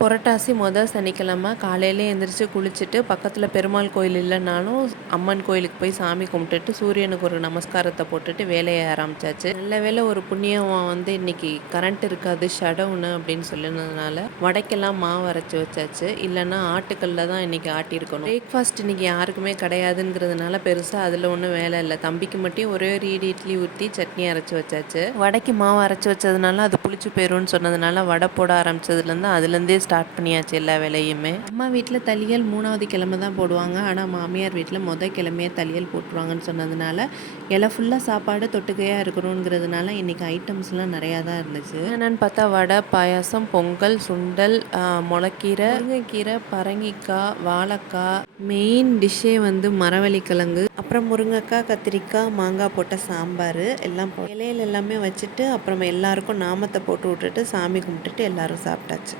புரட்டாசி சனிக்கிழமை காலையிலே எந்திரிச்சு குளிச்சுட்டு பக்கத்தில் பெருமாள் கோயில் இல்லைனாலும் அம்மன் கோயிலுக்கு போய் சாமி கும்பிட்டுட்டு சூரியனுக்கு ஒரு நமஸ்காரத்தை போட்டுட்டு வேலையை ஆரம்பிச்சாச்சு. நல்ல வேளை ஒரு புண்ணியம் இன்னைக்கு கரண்ட் இருக்காது, ஷடவுனு அப்படின்னு சொல்லினதுனால வடைக்கெல்லாம் மாவு அரைச்சி வச்சாச்சு. இல்லைன்னா ஆட்டுக்கல்ல தான் இன்னைக்கு ஆட்டியிருக்கணும். பிரேக்ஃபாஸ்ட் இன்னைக்கு யாருக்குமே கிடையாதுங்கிறதுனால பெருசாக அதில் ஒன்றும் வேலை இல்லை. தம்பிக்கு மட்டும் ஒரே ஒரு இட்லி ஊற்றி சட்னி அரைச்சி வச்சாச்சு. வடைக்கு மாவு அரைச்சி வச்சதுனால அது புளிச்சு போயிரும்னு சொன்னதுனால வடை போட ஆரம்பிச்சதுலேருந்து அதுலேருந்தே ஸ்டார்ட் பண்ணியாச்சு எல்லா வேலையுமே. அம்மா வீட்டில் தலியல் 3வது கிழமை தான் போடுவாங்க. ஆனால் மாமியார் வீட்டில் கிழமையே தலியல் போட்டுருவாங்கன்னு சொன்னதுனால இலை ஃபுல்லாக சாப்பாடு தொட்டுக்கையாக இருக்கணுங்கிறதுனால இன்றைக்கி ஐட்டம்ஸ்லாம் நிறையா தான் இருந்துச்சு. என்னென்னு பார்த்தா வடை, பாயாசம், பொங்கல், சுண்டல், முளைக்கீரை, முருங்கைக்கீரை, பரங்கிக்காய், வாழைக்காய், மெயின் டிஷ்ஷே மரவள்ளிக்கிழங்கு, அப்புறம் முருங்கைக்காய், கத்திரிக்காய், மாங்காய் போட்ட சாம்பார் எல்லாம் இலையில எல்லாமே வச்சுட்டு அப்புறம் எல்லாருக்கும் நாமத்தை போட்டு விட்டுட்டு சாமி கும்பிட்டுட்டு எல்லோரும் சாப்பிட்டாச்சு.